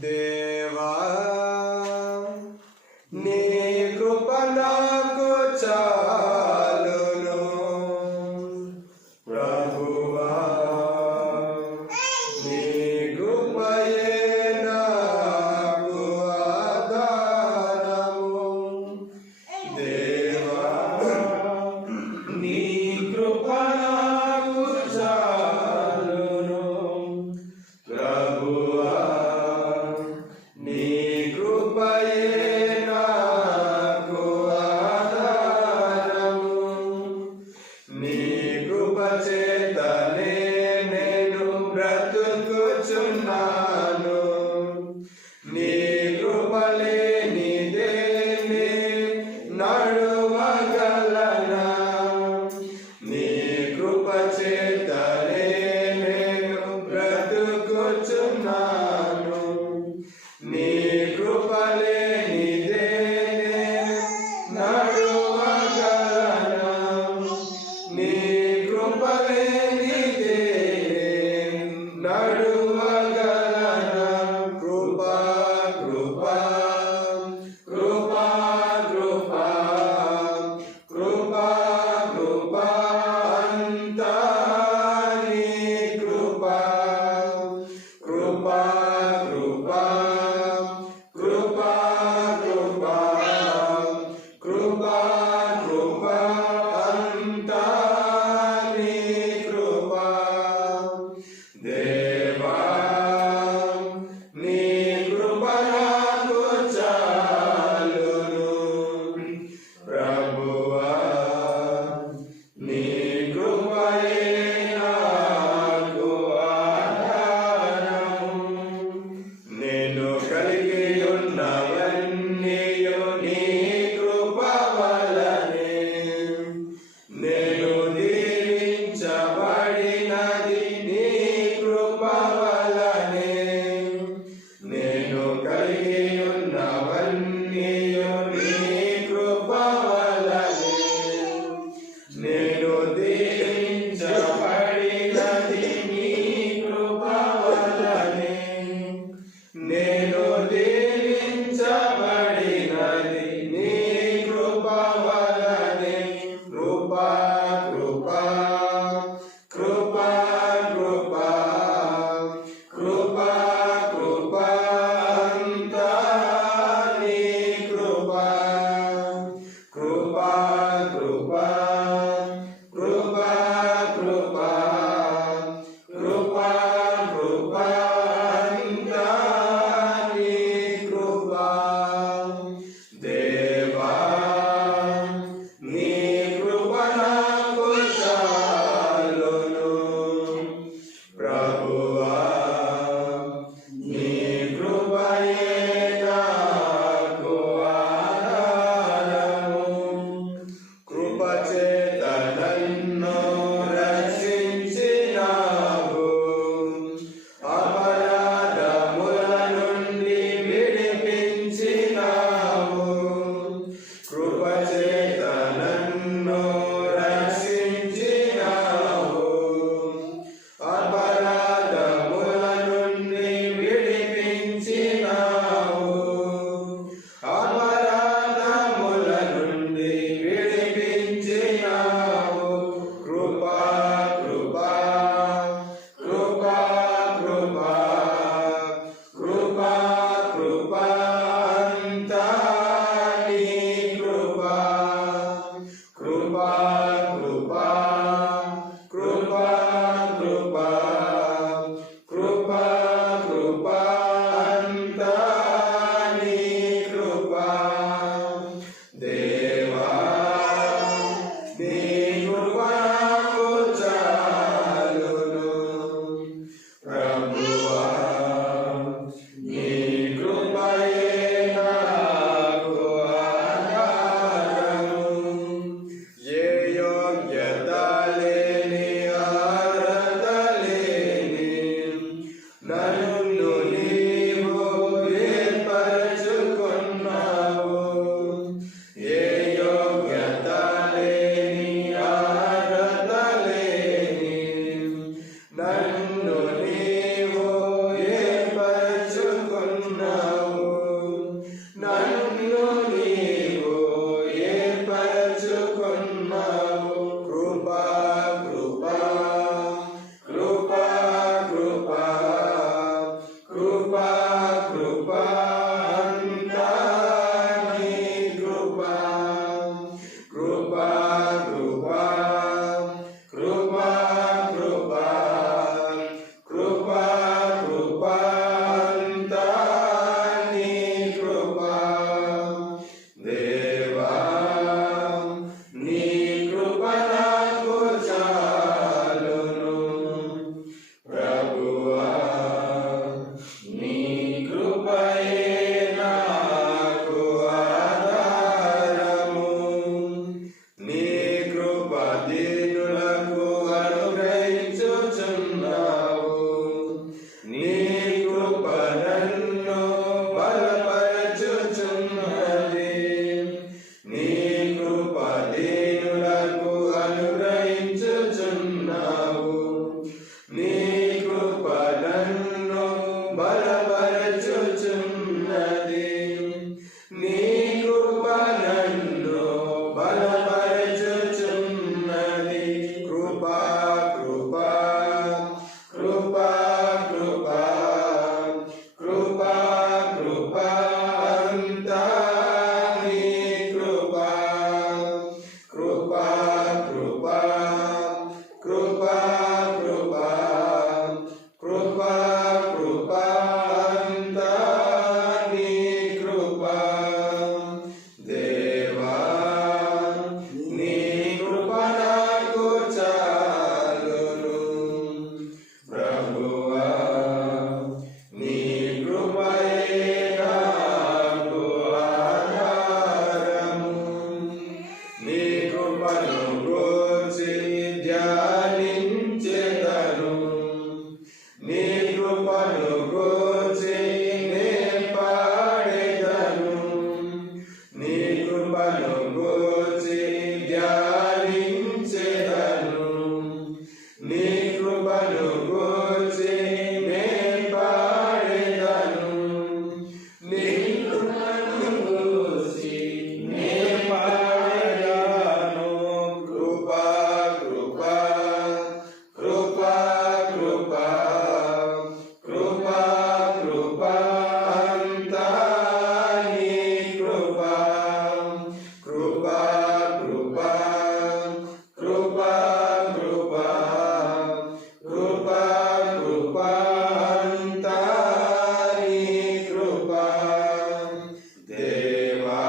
దేవా నీ కృప నాకు చాలును ప్రభువా నీ కృపయే నాకు ఆధారము దేవా నీ కృప నాకు చాలును ప్రభువా నీ కృపయే నాకు ఆధారము నీ కృప చేతనే నేను బ్రతుకుచున్నాను నీ కృప లేనిదే నే నడువగలనా నీ కృప చేతనే నేను బ్రతుకుచున్నాను నీ కృప లేనిదే నడువగలనా నీ కృప లేనిదే నడువగలనా కృపా కృపా కృపా కృపా కృపా కృపా అంతా నీ కృపా కృపా కృపా కృపా కృపా కృపా కృపా అంతా నీ కృపా దేవా నీ కృప నాకు చాలును ప్రభువా నీ కృపయే నాకు ఆధారము కృపా కృపా అంతా నీ కృపా కృపా కృపా కృపా కృపా కృపా కృపా అంతా నీ కృపా దేవా నీ కృప నాకు చాలును ప్రభువా నీ కృపయే నాకు ఆధారము నీ కృప దీనులకు అనుగ్రహించుచున్నావు నీ కృప నన్ను బలపరచుచున్నది నీ కృప దీనులకు అనుగ్రహించుచున్నావు నీ కృప నన్ను బలపరచుచున్నది నీ కృప నన్ను బలపరచుచున్నది కృపా కృపా కృపా కృపా కృపా కృపా అంతా నీ కృపా కృపా కృపా కృపా కృపా కృపా కృపా అంతా నీ కృపా దేవా నీ కృప నాకు చాలును ప్రభువా నీ కృపయే నాకు ఆధారము నీ కృపను గూర్చి ధ్యానించెదను నీ కృపను గూర్చి నే పాడెదను నీ కృపను గూర్చి ధ్యానించెదను నీ కృపను గూర్చి నే పాడెదను నీ కృపను గూర్చి నే పాడెదను కృపా కృపా కృపా కృపా కృపా కృపా అంతా నీ కృపా కృపా కృపా కృపా కృపా కృపా కృపా అంతా నీ కృపా దేవా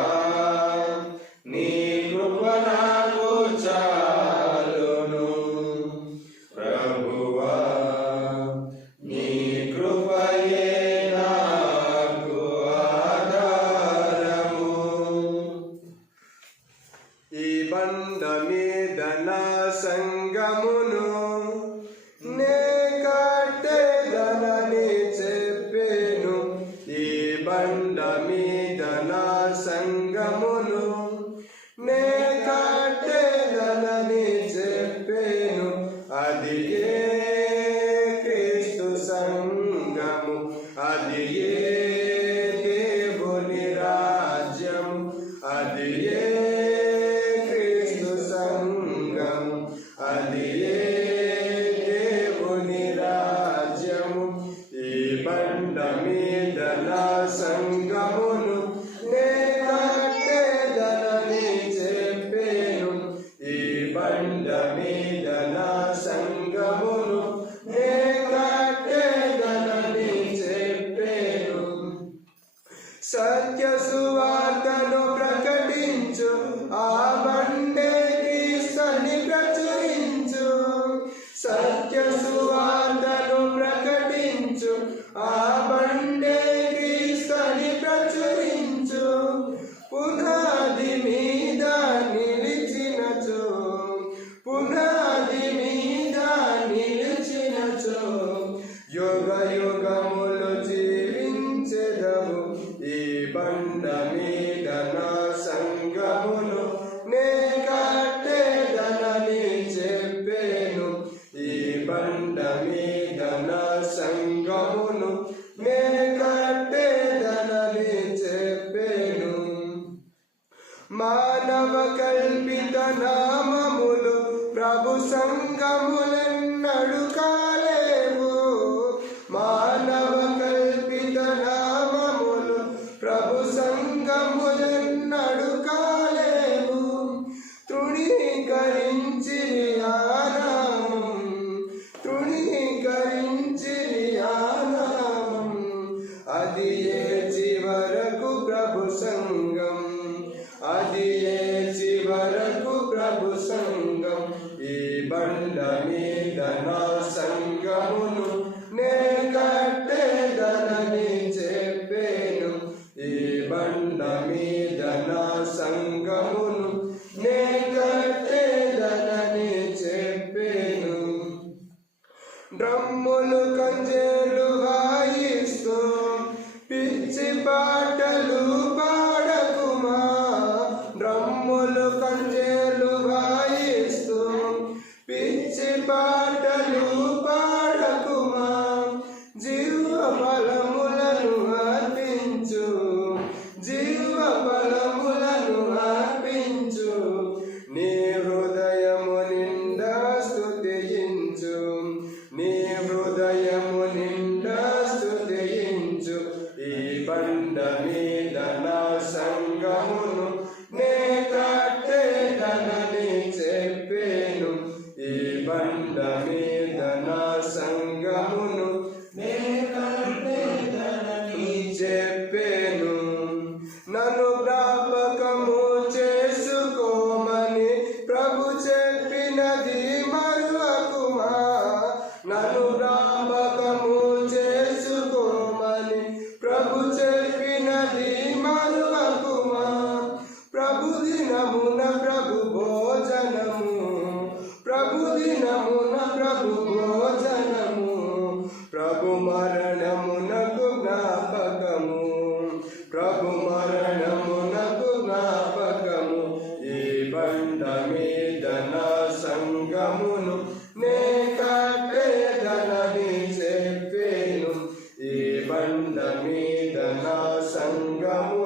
నీ కృప నాకు చాలును ప్రభువా నీ కృపయే నాకు ఆధారము ఈ బండ మీద నా సంగమును నే కట్టెదనని చెప్పేను ఈ బండ మీద నా సంగమును నే కట్టెదనని చెప్పేను అది ఏ క్రీస్తు సంగము అది ఏ దేవుని రాజ్యము అది ఏ క్రీస్తు సంగము అది ఏ దేవుని రాజ్యము ఈ బండ మీద నా సంగమును నే కట్టెదనని చెప్పేను ఈ బండ మీద నా సంగమును నే కట్టెదనని చెప్పేను సత్య సువార్తను ప్రకటించు ఆ బండే క్రీస్తుని ప్రచురించు సత్య సువార్తను ప్రకటించు ఆ బండే క్రీస్తుని ప్రచురించు పునాది మీద నిలిచినచో పునాది మీద నిలిచినచో యుగ యుగములు జీవించెదవు ఈ బండ మీద నా సంగమును నే కట్టెదనని చెప్పేను ఈ బండ మీద నా సంగమును నే కట్టెదనని చెప్పేను మానవ కల్పిత నామములు ప్రభు సంగములెన్నడు కాలేవు మానవ కల్పిత అది ఏ చివరకు ప్రభు సంగం, అది ఏ చివరకు ప్రభు సంగం. ఈ బండ మీద నా సంగమును నే కట్టేదనని చెప్పేను. ఈ బండ మీద నా సంగమును నే కట్టేదనని చెప్పేను. డ్రమ్ములు కంజేలు వాయిస్తూ పిచ్చి పాటలు పాడకుమా, డ్రమ్ములు కంజేలు వాయిస్తూ పిచ్చి పాటలు పాడకుమా. జీవ బలములను అర్పించు, జీవ బలములను అర్పించు. నీ హృదయము నిండా స్తుతించు, నీ హృదయము నిండా స్తుతించు. ఈ బండ మీద నా సంగమును నే కట్టేదనని చెప్పేను. ఈ బండ మీద నా సంగమును నే కట్టేదనని చెప్పేను. నన్ను జ్ఞాపకము చేసుకోమని ప్రభు చెప్పినది మరువకుమా, నన్ను జ్ఞాపకము చేసుకోమని ప్రభు చెప్పినది మరువకుమా. ప్రభు దినమున ప్రభు భోజనము, ప్రభు దినమున ప్రభు భోజనము. ప్రభు మరణమునకు జ్ఞాపకము, ప్రభు మరణమునకు జ్ఞాపకము. ఈ బండ మీద నా సంగమును నే కట్టేదనని చెప్పేను. ఈ బండ మీద నా సంగము